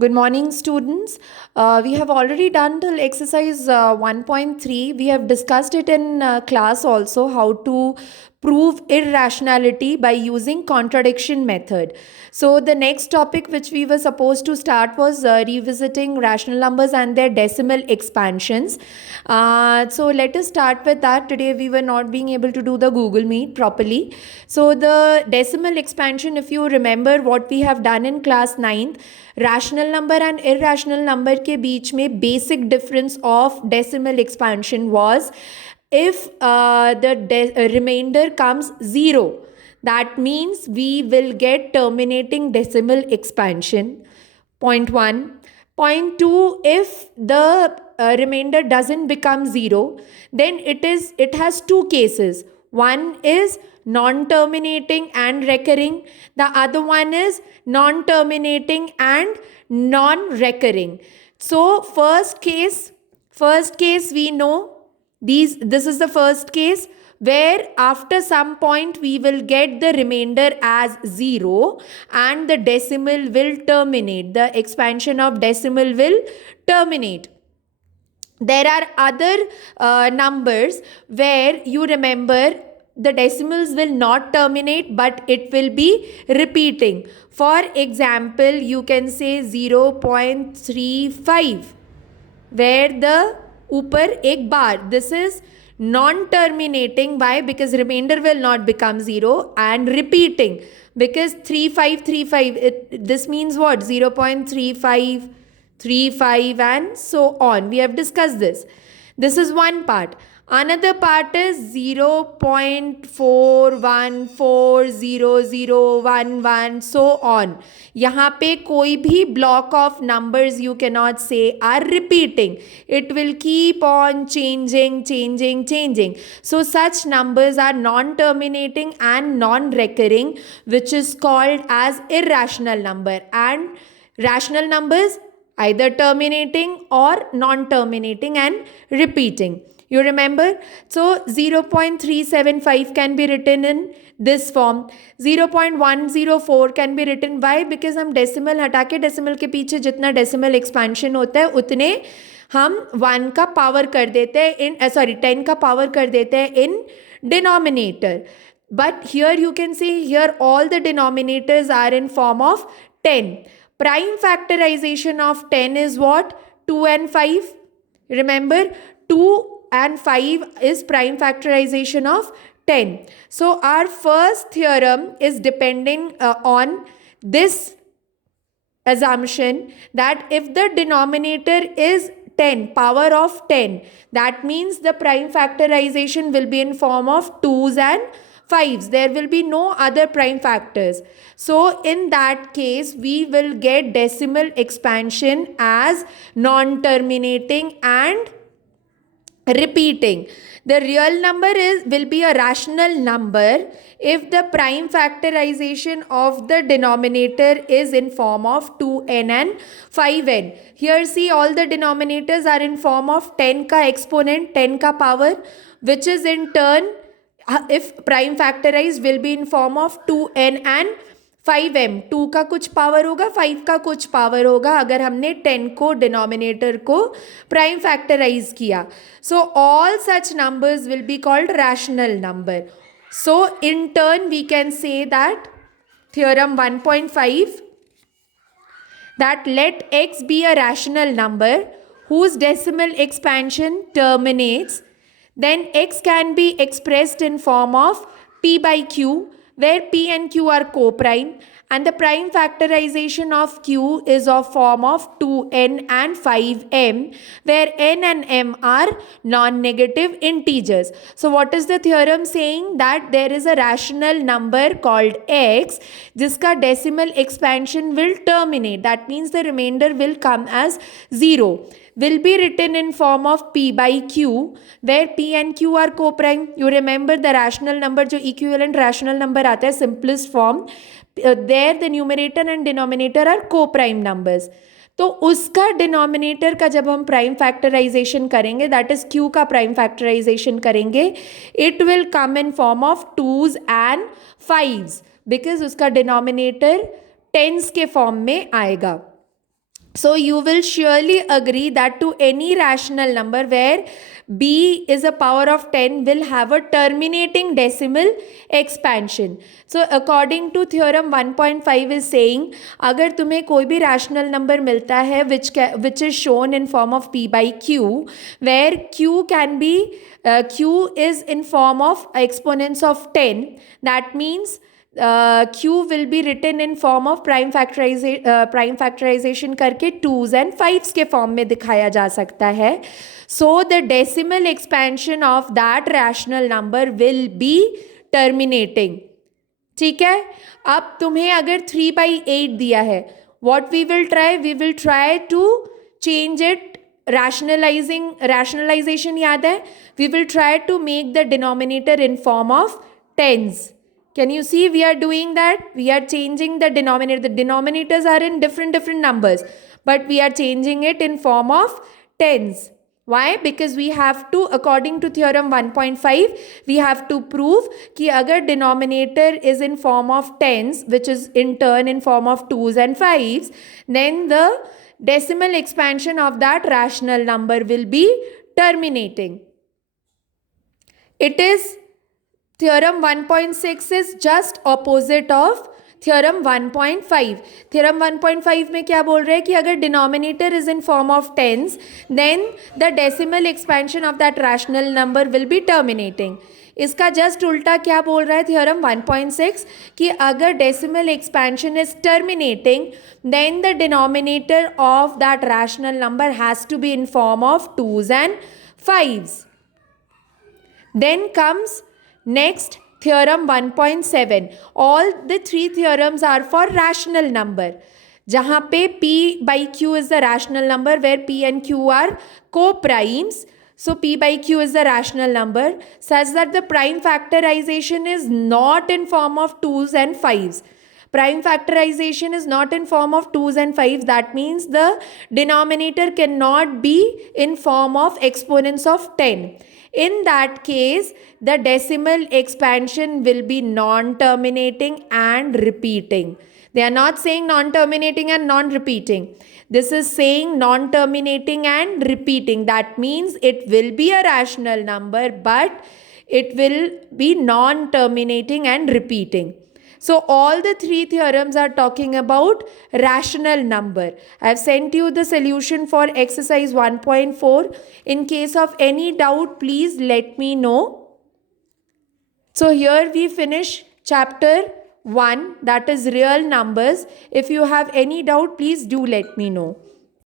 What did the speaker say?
Good morning, students. We have already done till exercise 1.3. We have discussed it in class also how to prove irrationality by using contradiction method. So the next topic which we were supposed to start was revisiting rational numbers and their decimal expansions. So let us start with that. Today we were not being able to do the Google Meet properly. So the decimal expansion, if you remember what we have done in class 9th, rational number and irrational number के बीच में basic difference of decimal expansion was if the remainder comes 0, that means we will get terminating decimal expansion. Point 1. Point 2, if the remainder doesn't become 0, then it has two cases. One is non-terminating and recurring. The other one is non-terminating and non-recurring. So first case we know, this is the first case where after some point we will get the remainder as 0 and the decimal will terminate, the expansion of decimal will terminate. There are other numbers where you remember the decimals will not terminate but it will be repeating. For example, you can say 0.35 where the ऊपर एक बार, this is non-terminating. Why? Because remainder will not become 0, and repeating because 3535, this means what? 0.35, 35 and so on. We have discussed this. This is one part. Another part is 0.41400011 so on. यहाँ पे कोई भी block of numbers you cannot say are repeating. It will keep on changing. So such numbers are non-terminating and non-recurring, which is called as irrational number. And rational numbers either terminating or non-terminating and repeating. You remember? So 0.375 can be written in this form. 0.104 can be written. Why? Because हम decimal हटा के decimal के पीछे जितना decimal expansion होता है उतने हम 1 का power कर देते हैं in 10 का power कर देते हैं in denominator. But here you can see here all the denominators are in form of 10. Prime factorization of 10 is what? 2 and 5. Remember, 2 and 5 is prime factorization of 10. So our first theorem is depending on this assumption that if the denominator is 10, power of 10, that means the prime factorization will be in form of 2's and 5's. There will be no other prime factors. So in that case, we will get decimal expansion as non-terminating and repeating. The real number will be a rational number if the prime factorization of the denominator is in form of 2n and 5n. Here see all the denominators are in form of 10 ka exponent, 10 ka power, which is in turn, if prime factorized, will be in form of 2n and 5m. 2 का कुछ power होगा, 5 का कुछ power होगा अगर हमने 10 को denominator को प्राइम फैक्टराइज किया. So all such numbers will be called rational number. So in turn we can say that theorem 1.5, that let x be a rational number whose decimal expansion terminates, then x can be expressed in form of p by q, where p and q are co-prime, and the prime factorization of q is of form of 2n and 5m, where n and m are non-negative integers. So what is the theorem saying? That there is a rational number called x jiska decimal expansion will terminate. That means the remainder will come as 0. Will be written in form of p by q, where p and q are co-prime. You remember the rational number जो equivalent rational number आता है simplest form, there the numerator and denominator are co-prime numbers. तो उसका denominator का जब हम prime factorisation करेंगे, that is Q का प्राइम फैक्टराइजेशन करेंगे, it will come in form of 2's and 5's because उसका डिनोमिनेटर टेंस के फॉर्म में आएगा. So you will surely agree that to any rational number where b is a power of 10 will have a terminating decimal expansion. So according to theorem 1.5 is saying, अगर तुम्हें कोई भी rational number मिलता है which is shown in form of p by q, where q can be q is in form of exponents of 10, that means q will be written in form of prime factorization करके 2s and 5s के form में दिखाया जा सकता है. So the decimal expansion of that rational number will be terminating. ठीक है. अब तुम्हें अगर 3/8 दिया है, what we will try to change it. Rationalization याद है. We will try to make the denominator in form of tens. Can you see we are doing that? We are changing the denominator. The denominators are in different numbers, but we are changing it in form of tens. Why? Because we have to, according to theorem 1.5, we have to prove कि अगर denominator is in form of tens, which is in turn in form of 2s and 5s, then the decimal expansion of that rational number will be terminating. It is theorem 1.6 is just opposite of theorem 1.5. theorem 1.5 में क्या बोल रहे हैं कि अगर denominator is in form of tens, then the decimal expansion of that rational number will be terminating. इसका just उल्टा क्या बोल रहा है theorem 1.6 कि अगर decimal expansion is terminating, then the denominator of that rational number has to be in form of 2s and 5s. Then comes next theorem 1.7. All the three theorems are for rational number. जहाँ पे p by q is the rational number where p and q are co-primes. So p by q is the rational number such that the prime factorization is not in form of 2s and 5s. Prime factorization is not in form of 2s and 5s. That means the denominator cannot be in form of exponents of 10. In that case, the decimal expansion will be non-terminating and repeating. They are not saying non-terminating and non-repeating. This is saying non-terminating and repeating. That means it will be a rational number, but it will be non-terminating and repeating. So all the three theorems are talking about rational number. I have sent you the solution for exercise 1.4. In case of any doubt, please let me know. So here we finish chapter 1, that is real numbers. If you have any doubt, please do let me know.